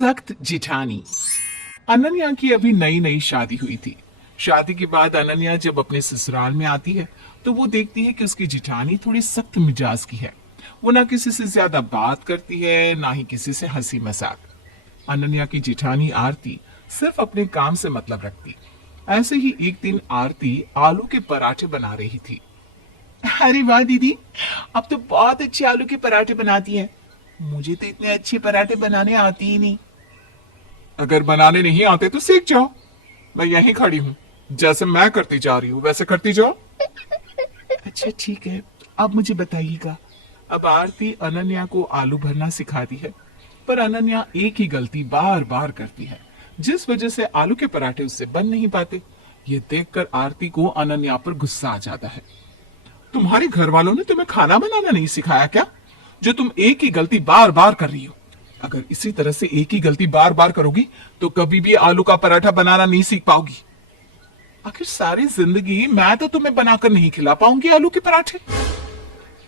सख्त जिठानी। अनन्या की अभी नई नई शादी हुई थी। शादी के बाद अनन्या जब अपने ससुराल में आती है तो वो देखती है कि उसकी जिठानी थोड़ी सख्त मिजाज की है। वो ना किसी से ज्यादा बात करती है, ना ही किसी से हंसी मजाक। अनन्या की जिठानी आरती सिर्फ अपने काम से मतलब रखती। ऐसे ही एक दिन आरती आलू के पराठे बना रही थी। अरे वाह दीदी, अब तो बहुत अच्छे आलू के पराठे बनाती हैं। मुझे तो इतने अच्छे पराठे बनाने आती ही नहीं। अगर बनाने नहीं आते तो सीख जाओ। मैं यहीं खड़ी हूँ, जैसे मैं करती जा रही हूँ वैसे करती जाओ। अच्छा ठीक है, अब मुझे बताइएगा। अब आरती अनन्या को आलू भरना सिखाती है, पर अनन्या एक ही गलती बार बार करती है, जिस वजह से आलू के पराठे उससे बन नहीं पाते। ये देखकर आरती को अनन्या पर गुस्सा आ जाता है। तुम्हारे घर वालों ने तुम्हें खाना बनाना नहीं सिखाया क्या, जो तुम एक ही गलती बार बार कर रही हो? अगर इसी तरह से एक ही गलती बार बार करोगी तो कभी भी आलू का पराठा बनाना नहीं सीख पाओगी। आखिर सारी जिंदगी मैं तो तुम्हें बनाकर नहीं खिला पाऊंगी आलू के पराठे।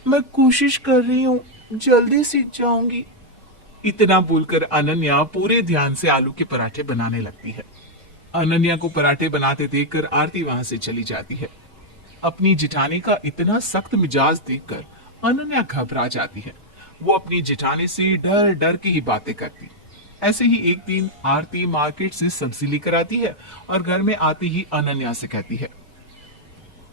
मैं कोशिश कर रही हूँ, जल्दी सीख जाऊंगी। इतना बोलकर अनन्या पूरे ध्यान से आलू के पराठे बनाने लगती है। अनन्या को पराठे बनाते देखकर आरती वहां से चली जाती है। अपनी जिठानी का इतना सख्त मिजाज देखकर अनन्या घबरा जाती है। वो अपनी जिठानी से डर डर के ही बातें करती। ऐसे ही एक दिन आरती मार्केट से सब्जी लेकर आती है और घर में आती ही अनन्या से कहती है,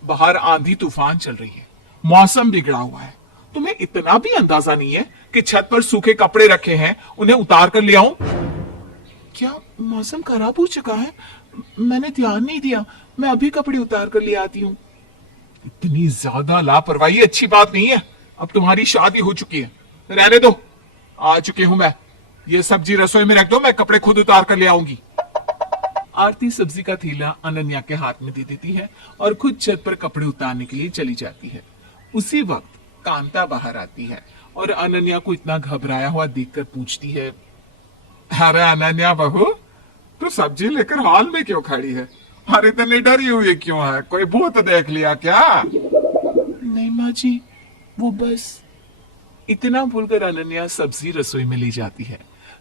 बाहर आंधी तूफान चल रही है, मौसम बिगड़ा हुआ है। तुम्हें इतना भी अंदाजा नहीं है कि छत पर सूखे कपड़े रखे हैं, उन्हें उतार कर ले आऊं? क्या मौसम खराब हो चुका है? मैंने ध्यान नहीं दिया, मैं अभी कपड़े उतार कर ले आती हूँ। इतनी ज्यादा लापरवाही अच्छी बात नहीं है। अब तुम्हारी शादी हो चुकी है, रहने दो। आ चुकी हूं मैं। ये सब्जी रसोई में रख दो, मैं कपड़े खुद उतार कर ले आऊंगी। आरती सब्जी का थैला अनन्या के हाथ में दे देती है और खुद छत पर कपड़े उतारने के लिए चली जाती है। उसी वक्त कांता बाहर आती है और अनन्या को इतना घबराया हुआ देखकर पूछती है, अरे अनन्या बहू, तू सब्जी लेकर हॉल में क्यों खड़ी है? और इतनी डरी हुई क्यों है? कोई भूत देख लिया क्या? नहीं माँ जी, वो बस। इतना बोलकर अनन्या सब्जी रसोई में ले जाती है।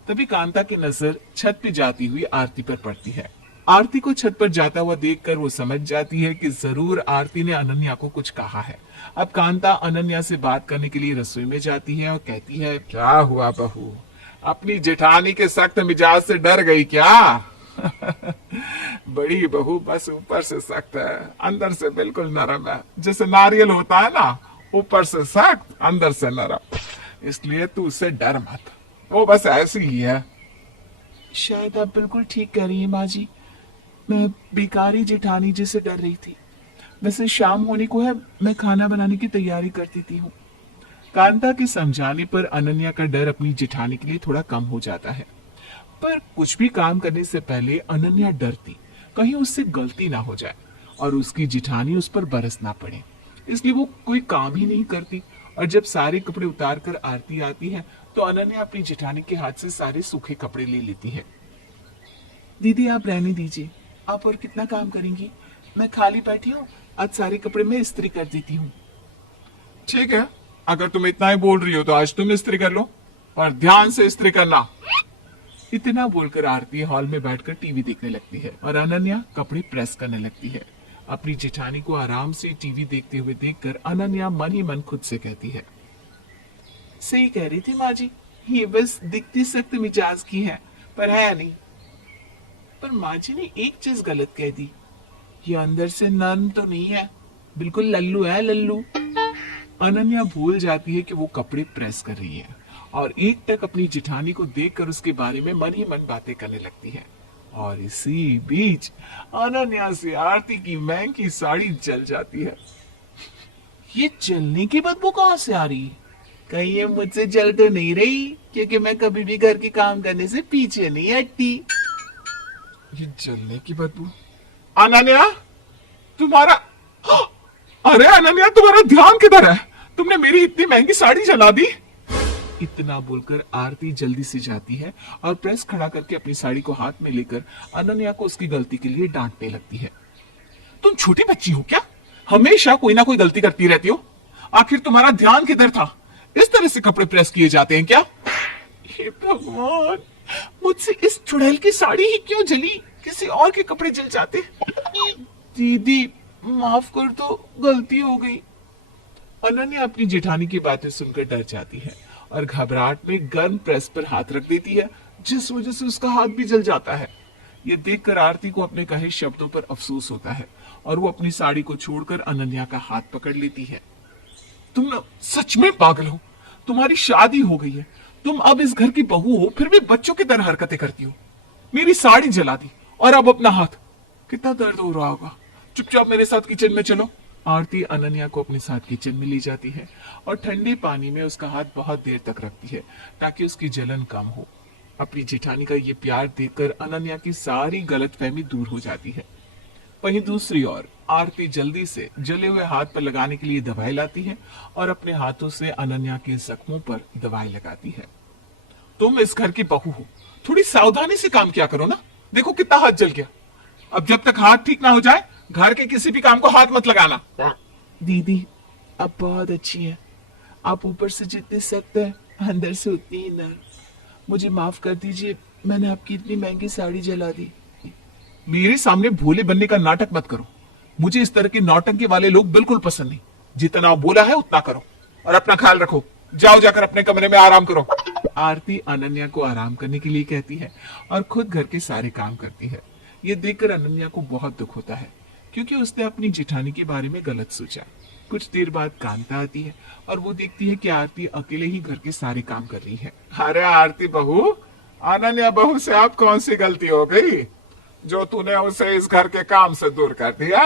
तभी कांता की नजर छत पे जाती हुई आरती पर पड़ती है। आरती को छत पर जाता हुआ देखकर वो समझ जाती है कि जरूर आरती ने अनन्या को कुछ कहा है। अब कांता अनन्या से बात करने के लिए रसोई में जाती है और कहती है, क्या हुआ बहू, अपनी जेठानी के सख्त मिजाज से डर गई क्या? बड़ी बहू बस ऊपर से सख्त है, अंदर से बिल्कुल नरम है। जैसे नारियल होता है ना, ऊपर से सख्त अंदर से नरम, इसलिए तू उससे डर मत। वो बस ऐसी ही है। शायद आप बिल्कुल ठीक कह रही हैं माँ जी, मैं बेकारी जेठानी जी से डर रही थी। वैसे शाम होने को है, मैं खाना बनाने की तैयारी कर देती हूँ। कांता के समझाने पर अनन्या का डर अपनी जेठानी के लिए थोड़ा कम हो जाता है। पर कुछ भी काम करने से पहले अनन्या डरती कहीं उससे गलती ना हो जाए और उसकी जिठानी उस पर बरस ना पड़े, इसलिए वो कोई काम ही नहीं करती। और जब सारे कपड़े उतार कर आरती आती है तो अनन्या अपनी जिठानी के हाथ से सारे सूखे कपड़े ले लेती है। दीदी आप रहने दीजिए, आप और कितना काम करेंगी? मैं खाली बैठी हूँ, आज सारे कपड़े मैं इस्त्री कर देती हूँ। ठीक है, अगर तुम इतना ही बोल रही हो तो आज तुम इस्त्री कर लो, और ध्यान से इस्त्री करना। इतना बोलकर आरती हॉल में बैठकर टीवी देखने लगती है और अनन्या कपड़े प्रेस करने लगती है। अपनी जेठानी को आराम से टीवी देखते हुए देखकर अनन्या मन ही मन खुद से कहती है, सही कह रही थी माँ जी, ये बस दिखती सख्त मिजाज की है, पर है नहीं। पर माँ जी ने एक चीज गलत कह दी, ये अंदर से नर्म तो नहीं है, बिल्कुल लल्लू है, लल्लू। अनन्या भूल जाती है कि वो कपड़े प्रेस कर रही है और एक टक अपनी जिठानी को देखकर उसके बारे में मन ही मन बातें करने लगती है। और इसी बीच अनन्या से आरती की महंगी साड़ी जल जाती है। ये जलने की बदबू कहाँ से आ रही? कहीं ये मुझसे जल तो नहीं रही, क्योंकि मैं कभी भी घर के काम करने से पीछे नहीं हटती। ये जलने की बदबू। अनन्या, तुम्हारा अरे अनन्या, तुम्हारा ध्यान किधर है? तुमने मेरी इतनी महंगी साड़ी जला दी। इतना बोलकर आरती जल्दी से जाती है और प्रेस खड़ा करके अपनी साड़ी को हाथ में लेकर अनन्या को उसकी गलती के लिए डांटने लगती है। तुम छोटी बच्ची हो क्या? हमेशा कोई ना कोई गलती करती रहती हो। आखिर तुम्हारा ध्यान किधर था? इस तरह से कपड़े प्रेस किए जाते हैं क्या? हे भगवान, मुझसे इस चुड़ैल की साड़ी ही क्यों जली, किसी और के कपड़े जल जाते। दीदी माफ कर दो, गलती हो गई। अनन्या अपनी जेठानी की बातें सुनकर डर जाती है और घबराहट में गर्म प्रेस पर हाथ रख देती है, जिस वजह से उसका हाथ भी जल जाता है। ये देखकर आरती को अपने कहे शब्दों पर अफसोस होता है और वो अपनी साड़ी को छोड़कर अनन्या का हाथ पकड़ लेती है। तुम ना सच में पागल हो, तुम्हारी शादी हो गई है, तुम अब इस घर की बहू हो, फिर भी बच्चों की तरह हरकतें करती हो। मेरी साड़ी जला दी और अब अपना हाथ, कितना दर्द हो रहा होगा। चुपचाप मेरे साथ किचन में चलो। आरती अनन्या को अपने साथ किचन में ले जाती है और ठंडे पानी में उसका हाथ बहुत देर तक रखती है ताकि उसकी जलन कम हो। अपनी जेठानी का ये प्यार देखकर अनन्या की सारी गलतफहमी दूर हो जाती है। वहीं दूसरी ओर आरती जल्दी से जले हुए हाथ पर लगाने के लिए दवाई लाती है और अपने हाथों से अनन्या के जख्मों पर दवाई लगाती है। तुम इस घर की बहू हो, थोड़ी सावधानी से काम किया करो ना, देखो कितना हाथ जल गया। अब जब तक हाथ ठीक ना हो जाए घर के किसी भी काम को हाथ मत लगाना। दीदी आप बहुत अच्छी है, आप ऊपर से जितनी सख्त है अंदर से उतनी ही नर्म। मुझे माफ कर दीजिए, मैंने आपकी इतनी महंगी साड़ी जला दी। मेरे सामने भोले बनने का नाटक मत करो, मुझे इस तरह के नौटंकी वाले लोग बिल्कुल पसंद नहीं। जितना बोला है उतना करो और अपना ख्याल रखो। जाओ जाकर अपने कमरे में आराम करो। आरती अनन्या को आराम करने के लिए कहती है और खुद घर के सारे काम करती है। ये देखकर अनन्या को बहुत दुख होता है क्योंकि उसने अपनी जेठानी के बारे में गलत सोचा। कुछ देर बाद कांता आती है और वो देखती है कि आरती अकेले ही घर के सारे काम कर रही है। अरे आरती बहू, अनन्या बहू से आप कौन सी गलती हो गई जो तूने उसे इस घर के काम से दूर कर दिया?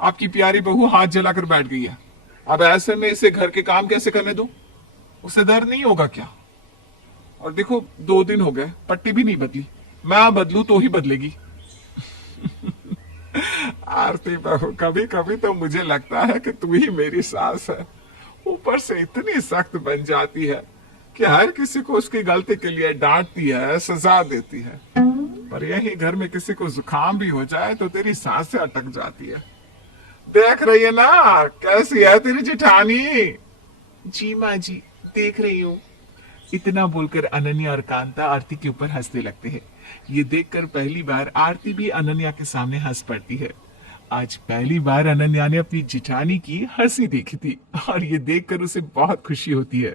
आपकी प्यारी बहू हाथ जलाकर बैठ गई है, अब ऐसे में इसे घर के काम कैसे करने दूं? उसे दर्द नहीं होगा क्या? और देखो 2 दिन हो गए, पट्टी भी नहीं बदली, मैं बदलू तो ही बदलेगी। आरती बहू, कभी कभी तो मुझे लगता है कि तू ही मेरी सास है। ऊपर से इतनी सख्त बन जाती है कि हर किसी को उसकी गलती के लिए डांटती है, सजा देती है। पर यही घर में किसी को जुकाम भी हो जाए तो तेरी सांसें अटक जाती है। देख रही है ना कैसी है तेरी जेठानी? जी माँ जी, देख रही हूँ। इतना बोलकर अनन्या और कांता आरती के ऊपर हंसने लगते हैं। ये देखकर पहली बार आरती भी अनन्या के सामने हंस पड़ती है। आज पहली बार अनन्या ने अपनी जेठानी की हंसी देखी थी और ये देखकर उसे बहुत खुशी होती है।